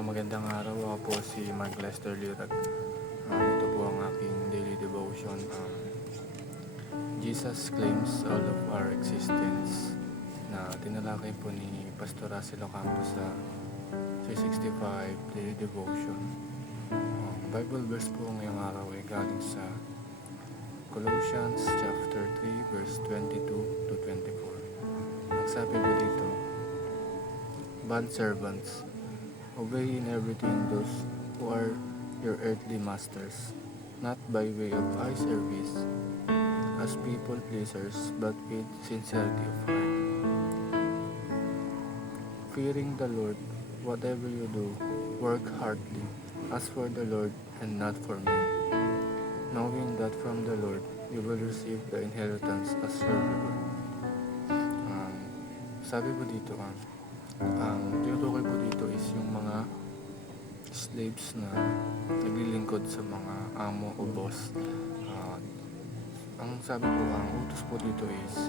Magandang araw. Ako po si Mark Lester Lirag. Ito po ang aking daily devotion. Jesus claims all of our existence, na tinalakay po ni Pastor Russell Ocampo sa 365 daily devotion. Bible verse po ngayong araw ay galing sa Colossians chapter 3 verse 22 to 24. Ang sabi po dito, "Bondservants, obey in everything those who are your earthly masters, not by way of eye service as people pleasers, but with sincerity of heart, fearing the Lord. Whatever you do, work heartily, as for the Lord and not for men, knowing that from the Lord you will receive the inheritance as your reward." Sabi po dito, ang tinutukoy po dito is yung mga slaves na naglilingkod sa mga amo o boss. Ang sabi po, ang utos po dito is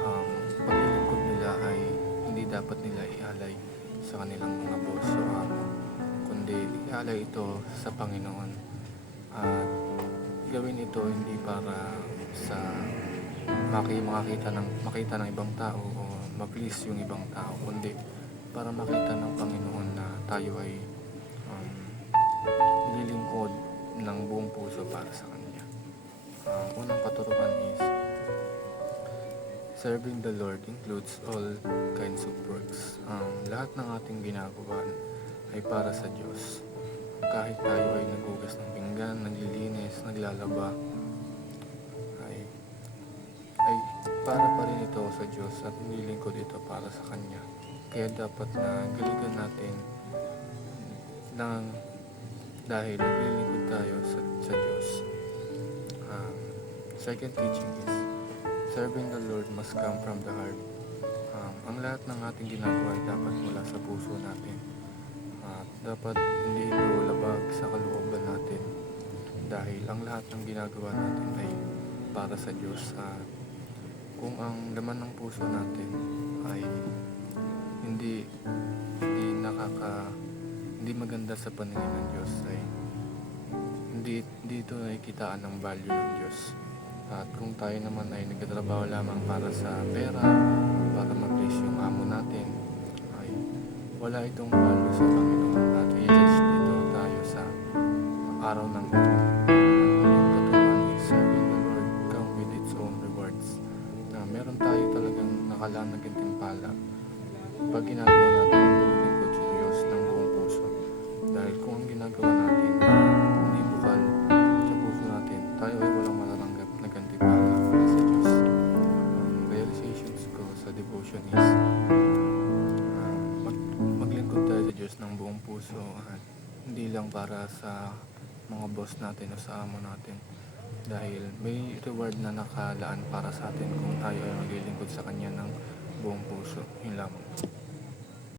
ang paglilingkod nila ay hindi dapat nila ialay sa kanilang mga boss o amo, kundi ialay ito sa Panginoon, at gawin ito hindi para sa makita ng ibang tao o ma-please yung ibang tao, kundi para makita ng Panginoon na tayo ay nililingkod ng buong puso para sa Kanya. Unang katuruan is, serving the Lord includes all kinds of works. Lahat ng ating ginagawa ay para sa Diyos. Kahit tayo ay nagugas ng pinggan, naglilinis, naglalaba, ay para pa rin ito sa Diyos at nililingkod ito para sa Kanya. Kaya dapat na galigan natin dahil naglilingkod tayo sa Diyos. Second teaching is, serving the Lord must come from the heart. Ang lahat ng ating ginagawa ay dapat mula sa puso natin. Dapat hindi ito labag sa kalooban natin, dahil ang lahat ng ginagawa natin ay para sa Diyos. Kung ang laman ng puso natin ay hindi maganda sa paningin ng Diyos, ay hindi ito nakikitaan ng value ng Diyos. At kung tayo naman ay nagtatrabaho lamang para sa pera, para ma-please yung amo natin, ay wala itong value sa Panginoon, at i-judge dito tayo sa araw ng ito. Ang katuruan is, serving the Lord come with its own rewards, na meron tayo talagang nakalaan na gantimpala pag ginagawa natin ang paglilingkod sa Diyos ng buong puso. Dahil kung ang ginagawa natin hindi bukal sa puso natin, tayo ay walang matatanggap na gantimpala sa Diyos. Realizations ko sa devotion is, maglingkod tayo sa Diyos ng buong puso, at hindi lang para sa mga boss natin o sa amo natin, dahil may reward na nakalaan para sa atin kung tayo ay maglilingkod sa Kanya ng buong puso. Yun lamang.